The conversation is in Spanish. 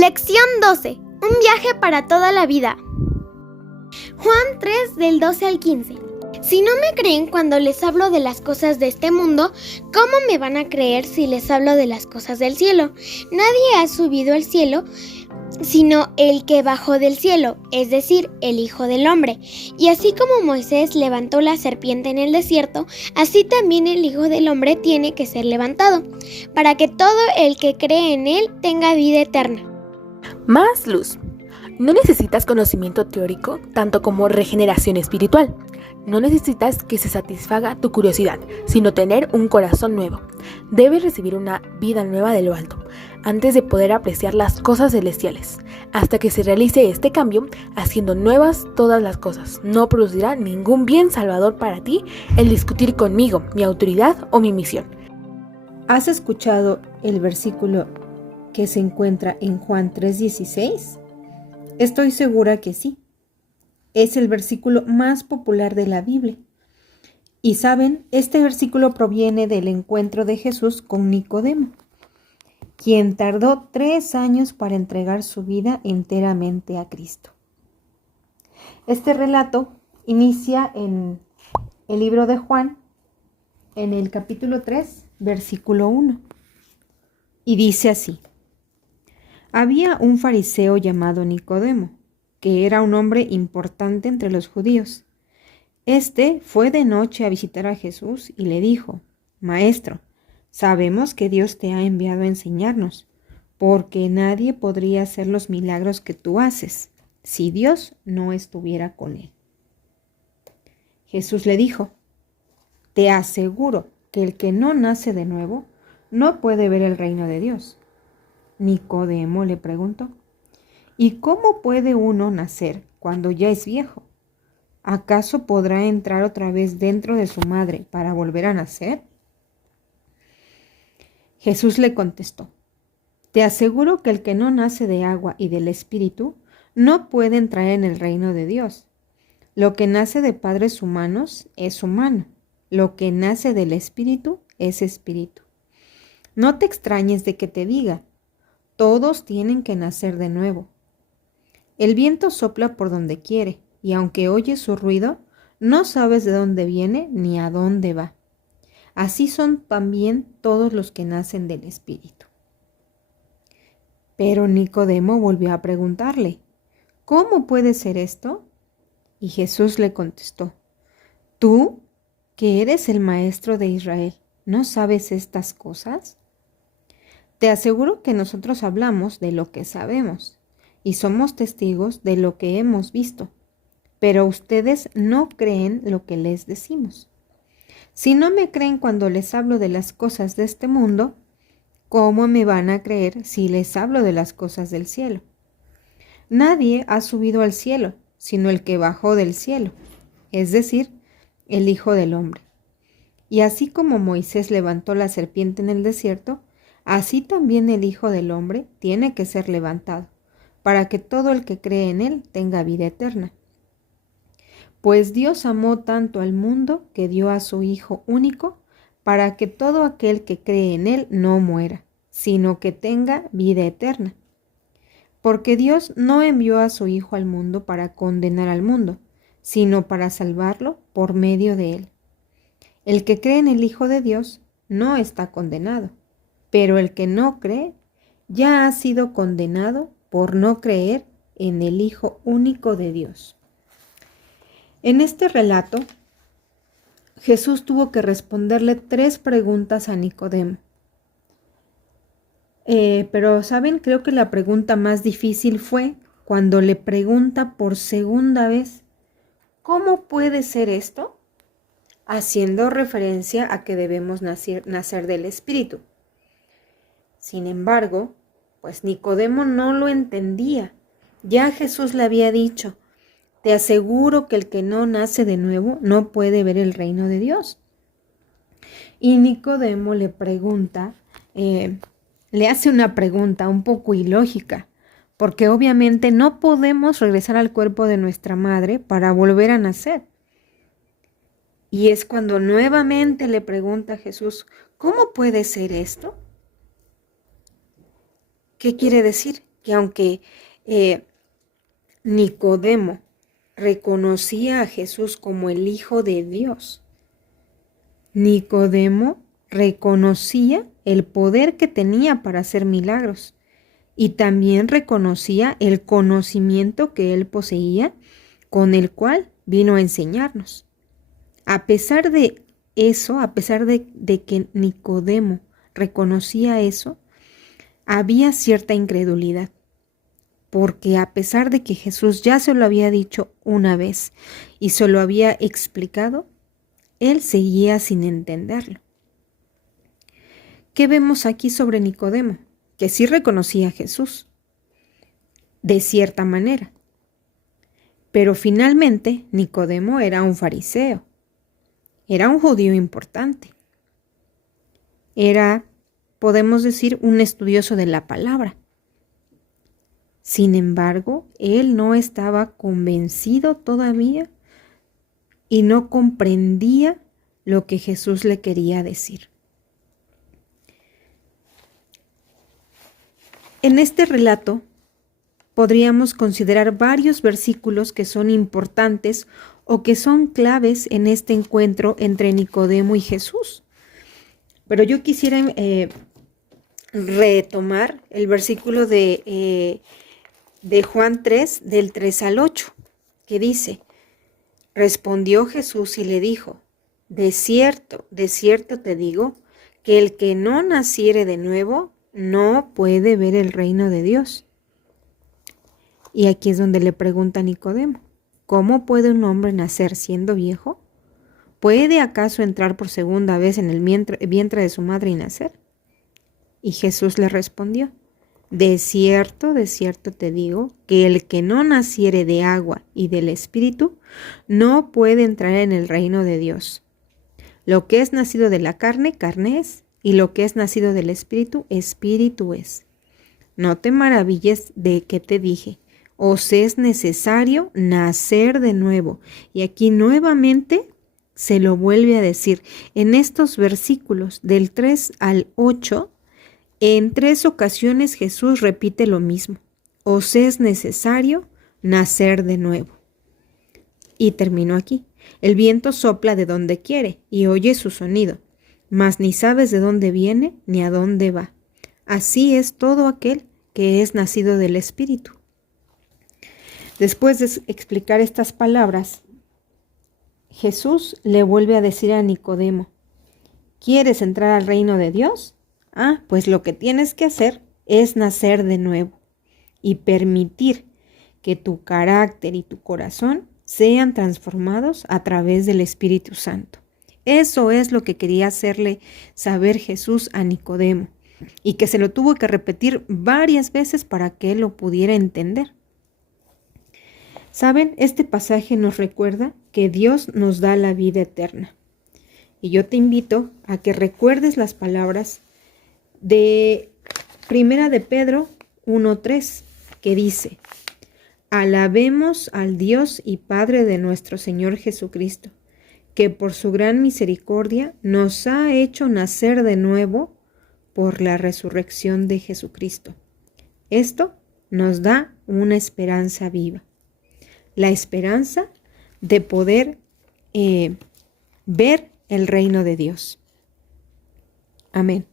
Lección 12. Un viaje para toda la vida. Juan 3 del 12 al 15. Si no me creen cuando les hablo de las cosas de este mundo, ¿cómo me van a creer si les hablo de las cosas del cielo? Nadie ha subido al cielo, sino el que bajó del cielo, es decir, el Hijo del Hombre. Y así como Moisés levantó la serpiente en el desierto, así también el Hijo del Hombre tiene que ser levantado, para que todo el que cree en él tenga vida eterna. Más luz. No necesitas conocimiento teórico, tanto como regeneración espiritual. No necesitas que se satisfaga tu curiosidad, sino tener un corazón nuevo. Debes recibir una vida nueva de lo alto, antes de poder apreciar las cosas celestiales. Hasta que se realice este cambio, haciendo nuevas todas las cosas, no producirá ningún bien salvador para ti el discutir conmigo, mi autoridad o mi misión. ¿Has escuchado el versículo que se encuentra en Juan 3:16? Estoy segura que sí. Es el versículo más popular de la Biblia. Y saben, este versículo proviene del encuentro de Jesús con Nicodemo, quien tardó 3 años para entregar su vida enteramente a Cristo. Este relato inicia en el libro de Juan, en el capítulo 3, versículo 1. Y dice así: Había un fariseo llamado Nicodemo, que era un hombre importante entre los judíos. Este fue de noche a visitar a Jesús y le dijo: Maestro, sabemos que Dios te ha enviado a enseñarnos, porque nadie podría hacer los milagros que tú haces si Dios no estuviera con él. Jesús le dijo: Te aseguro que el que no nace de nuevo no puede ver el reino de Dios. Nicodemo le preguntó: ¿Y cómo puede uno nacer cuando ya es viejo? ¿Acaso podrá entrar otra vez dentro de su madre para volver a nacer? Jesús le contestó: Te aseguro que el que no nace de agua y del Espíritu no puede entrar en el reino de Dios. Lo que nace de padres humanos es humano, lo que nace del Espíritu es espíritu. No te extrañes de que te diga: todos tienen que nacer de nuevo. El viento sopla por donde quiere, y aunque oyes su ruido, no sabes de dónde viene ni a dónde va. Así son también todos los que nacen del Espíritu. Pero Nicodemo volvió a preguntarle: ¿Cómo puede ser esto? Y Jesús le contestó: ¿Tú, que eres el maestro de Israel, no sabes estas cosas? Te aseguro que nosotros hablamos de lo que sabemos y somos testigos de lo que hemos visto, pero ustedes no creen lo que les decimos. Si no me creen cuando les hablo de las cosas de este mundo, ¿cómo me van a creer si les hablo de las cosas del cielo? Nadie ha subido al cielo, sino el que bajó del cielo, es decir, el Hijo del Hombre. Y así como Moisés levantó la serpiente en el desierto, así también el Hijo del Hombre tiene que ser levantado, para que todo el que cree en él tenga vida eterna. Pues Dios amó tanto al mundo que dio a su Hijo único, para que todo aquel que cree en él no muera, sino que tenga vida eterna. Porque Dios no envió a su Hijo al mundo para condenar al mundo, sino para salvarlo por medio de él. El que cree en el Hijo de Dios no está condenado, pero el que no cree ya ha sido condenado por no creer en el Hijo único de Dios. En este relato, Jesús tuvo que responderle 3 preguntas a Nicodemo. Pero, ¿saben? Creo que la pregunta más difícil fue cuando le pregunta por segunda vez: ¿cómo puede ser esto? Haciendo referencia a que debemos nacer del Espíritu. Sin embargo, pues Nicodemo no lo entendía. Ya Jesús le había dicho: te aseguro que el que no nace de nuevo no puede ver el reino de Dios. Y Nicodemo le pregunta, le hace una pregunta un poco ilógica, porque obviamente no podemos regresar al cuerpo de nuestra madre para volver a nacer. Y es cuando nuevamente le pregunta a Jesús: ¿cómo puede ser esto? ¿Qué quiere decir? que aunque Nicodemo reconocía a Jesús como el Hijo de Dios, Nicodemo reconocía el poder que tenía para hacer milagros y también reconocía el conocimiento que él poseía, con el cual vino a enseñarnos. A pesar de eso, a pesar de que Nicodemo reconocía eso, había cierta incredulidad, porque a pesar de que Jesús ya se lo había dicho una vez y se lo había explicado, él seguía sin entenderlo. ¿Qué vemos aquí sobre Nicodemo? Que sí reconocía a Jesús, de cierta manera. Pero finalmente Nicodemo era un fariseo, era un judío importante, era, podemos decir, un estudioso de la palabra. Sin embargo, él no estaba convencido todavía y no comprendía lo que Jesús le quería decir. En este relato podríamos considerar varios versículos que son importantes o que son claves en este encuentro entre Nicodemo y Jesús. Pero yo quisiera retomar el versículo de Juan 3, del 3 al 8, que dice: respondió Jesús y le dijo: de cierto te digo, que el que no naciere de nuevo no puede ver el reino de Dios. Y aquí es donde le pregunta a Nicodemo: ¿cómo puede un hombre nacer siendo viejo? ¿Puede acaso entrar por segunda vez en el vientre de su madre y nacer? Y Jesús le respondió: de cierto te digo, que el que no naciere de agua y del Espíritu no puede entrar en el reino de Dios. Lo que es nacido de la carne, carne es, y lo que es nacido del Espíritu, Espíritu es. No te maravilles de que te dije: os es necesario nacer de nuevo. Y aquí nuevamente se lo vuelve a decir. En estos versículos del 3 al 8, en 3 ocasiones Jesús repite lo mismo: os es necesario nacer de nuevo. Y termino aquí. El viento sopla de donde quiere y oye su sonido, mas ni sabes de dónde viene ni a dónde va. Así es todo aquel que es nacido del Espíritu. Después de explicar estas palabras, Jesús le vuelve a decir a Nicodemo: ¿quieres entrar al reino de Dios? Pues lo que tienes que hacer es nacer de nuevo y permitir que tu carácter y tu corazón sean transformados a través del Espíritu Santo. Eso es lo que quería hacerle saber Jesús a Nicodemo, y que se lo tuvo que repetir varias veces para que él lo pudiera entender. ¿Saben? Este pasaje nos recuerda que Dios nos da la vida eterna. Y yo te invito a que recuerdes las palabras de Primera de Pedro 1:3, que dice: alabemos al Dios y Padre de nuestro Señor Jesucristo, que por su gran misericordia nos ha hecho nacer de nuevo por la resurrección de Jesucristo. Esto nos da una esperanza viva, la esperanza de poder ver el reino de Dios. Amén.